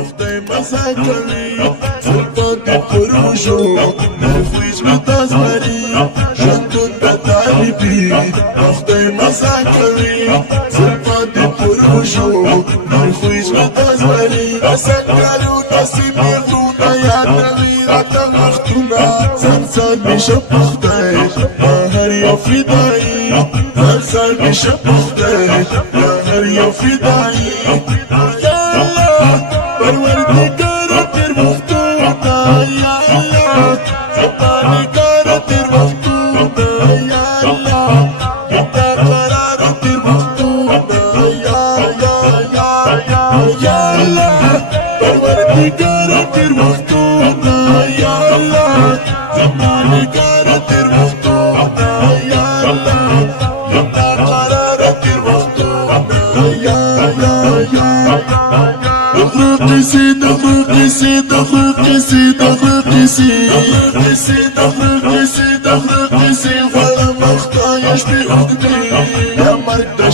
Oftej masakali, sırtladı kurmuşum, nefis mi tazmari, şantunda talibi. Oftej masakali, sırtladı kurmuşum, nefis mi tazmari. Asakalu nasib yıluna ya tağirata mahtuna, sansan mi şapıhtay, mahar ya fidai, sansan mi şapıhtay, mahar ya fidai.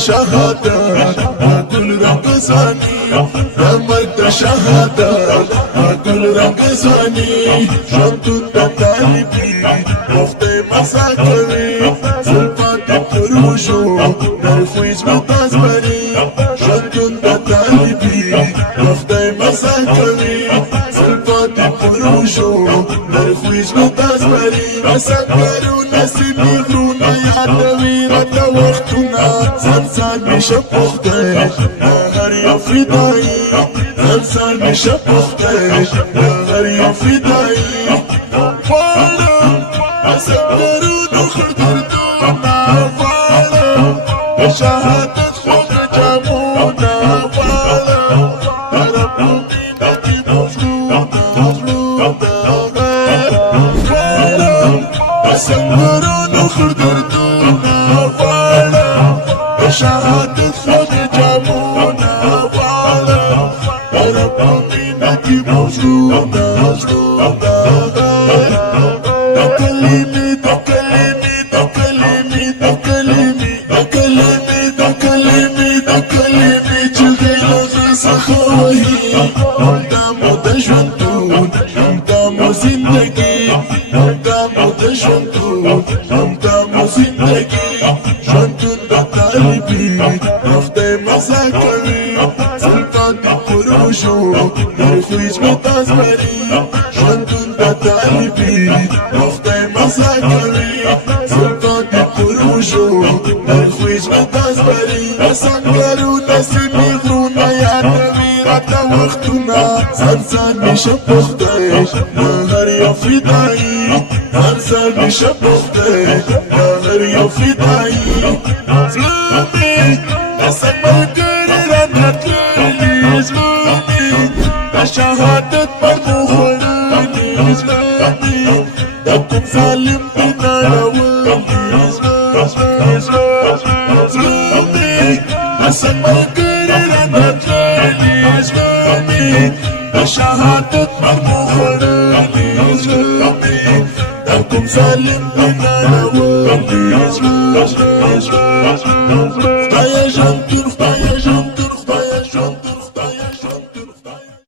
شهادة كل رقصاني يا مرد شهادة كل رقصاني شمت التطالبي وقتي مساكري سلطات الكروشو نرفويز بتازبري شمت التطالبي وقتي مساكري سلطات الكروشو نرفويز بتازبري مساكرو نسيبي غرونا يا دويرة وقتنا زلزال بشبختك نهر يا فداي زلزال بشبختك نهر يا فداي فانا أسكرون وخردردونا فانا شهادة خوك جابونا فانا ربو منك مفلونا فانا أسكرون وخردردونا فانا شهادة خوك جابونا فانا ربو منك مفلونا نرفيج بتازمري شنطن تتعلبي وقتي مساكري سلطان الكروشو نرفيج بتازمري أسنقروا نسيبي غرونا يا تغيرة وقتنا زلزال بشبختك نهر يا فداي زلزال بشبختك نهر يا فداي ظلمي نسك مكرر نتلي ظلمي شهادة مدخلين إسلامي دكم سالم بنا لولي إسلامي نسك مكرر نتلي إسلامي شهادة مدخلين إسلامي دكم سالم بنا لولي إسلامي